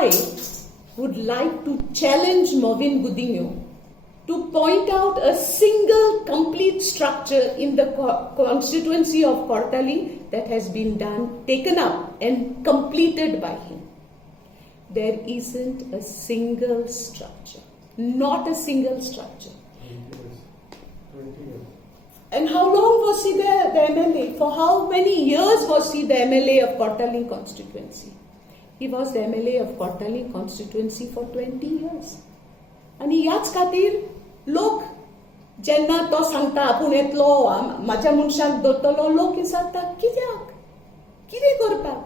I would like to challenge Movin Gudinho to point out a single complete structure in the constituency of Kortali that has been taken up and completed by him. There isn't a single structure. Not a single structure. 20 years. And how long was he there, the MLA? For how many years was he the MLA of Kortali constituency? He was the MLA of Kortali constituency for 20 years. आणि याच खातीर लोक जेन्ना तो सांगता आपूण येतलो म्हाज्या मनशाक धरतलो लोक विचारता कित्याक कितें करपाक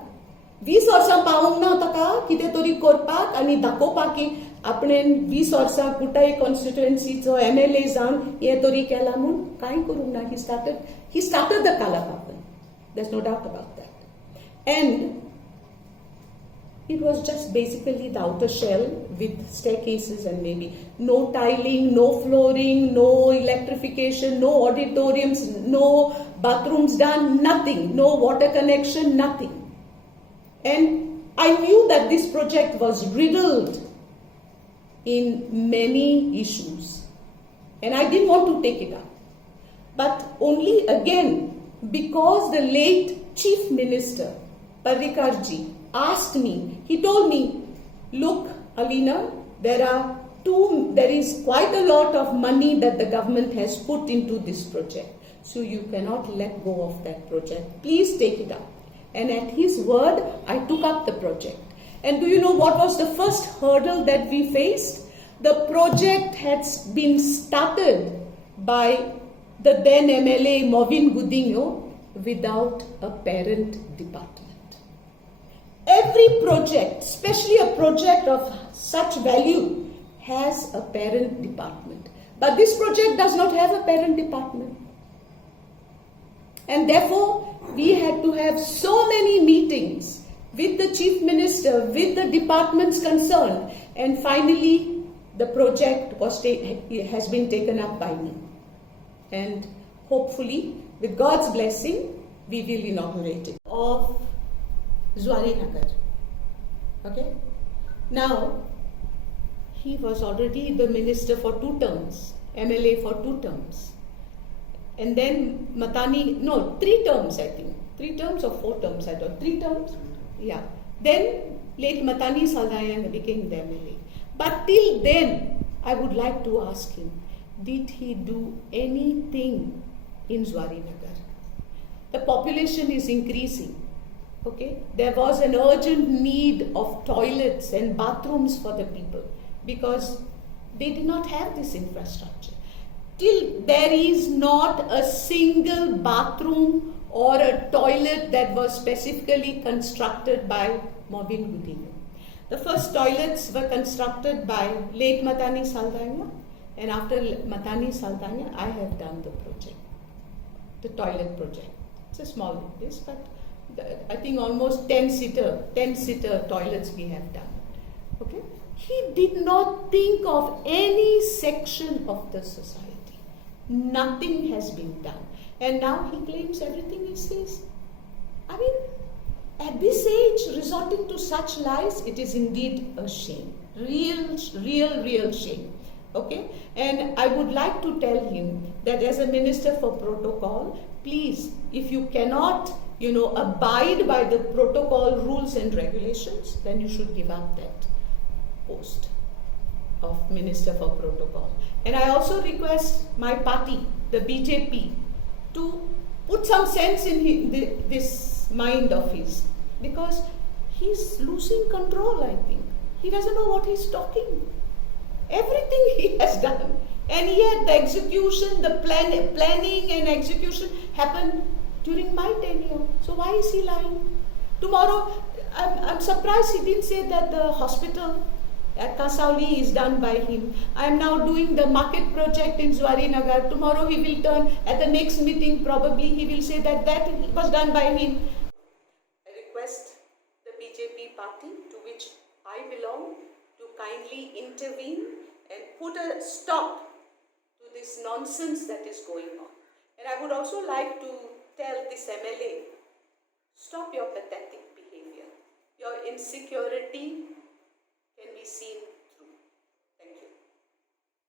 20 वर्सां पावूंक ना ताका कितें तरी करपाक आनी दाखोवपाक की आपणें 20 वर्सां कुटाय कॉन्स्टिट्युएन्सीचो MLA जावन हें तरी केलां म्हूण कांय करूंक ना. He started the Kalapavan. There's no doubt about that. And it was just basically the outer shell with staircases and maybe no tiling, no flooring, no electrification, no auditoriums, no bathrooms done, nothing, no water connection, nothing. And I knew that this project was riddled in many issues. And I didn't want to take it up. But only again, because the late Chief Minister, Parrikarji, asked me, he told me, look, Alina, there is quite a lot of money that the government has put into this project. So you cannot let go of that project. Please take it up. And at his word, I took up the project. And do you know what was the first hurdle that we faced? The project had been started by the then MLA Movin Gudinho without a parent department. Every project, especially a project of such value, has a parent department. But this project does not have a parent department. And therefore, we had to have so many meetings with the Chief Minister, with the departments concerned, and finally, the project has been taken up by me. And hopefully, with God's blessing, we will inaugurate it. Of Zuari Nagar. Okay? Now, he was already the minister for 2 terms, MLA for 2 terms. And then Matani, 3 terms I think. 3 terms or 4 terms, I don't know. 3 terms? Yeah. Then late Matani Saldayan became the MLA. But till then, I would like to ask him, did he do anything in Zuari Nagar? The population is increasing. Okay? There was an urgent need of toilets and bathrooms for the people because they did not have this infrastructure. Till there is not a single bathroom or a toilet that was specifically constructed by Movin Gudinho. The first toilets were constructed by late Matani Saldana, and after Matani Saldana, I have done the project, the toilet project. It's a small place, but I think almost 10-seater toilets we have done. Okay? He did not think of any section of the society. Nothing has been done. And now he claims everything he says. I mean, at this age, resorting to such lies, it is indeed a shame. Real shame. Okay? And I would like to tell him that as a minister for protocol, please, if you cannot, abide by the protocol rules and regulations, then you should give up that post of Minister for Protocol. And I also request my party, the BJP, to put some sense in this mind of his, because he's losing control, I think. He doesn't know what he's talking. Everything he has done. And yet the execution, the planning and execution happened during my tenure. So why is he lying? Tomorrow, I'm surprised he didn't say that the hospital at Kasauli is done by him. I am now doing the market project in Zuari Nagar. Tomorrow he will turn, at the next meeting probably he will say that was done by him. I request the BJP party to which I belong to kindly intervene and put a stop to this nonsense that is going on. And I would also like to tell this MLA, stop your pathetic behavior. Your insecurity be seen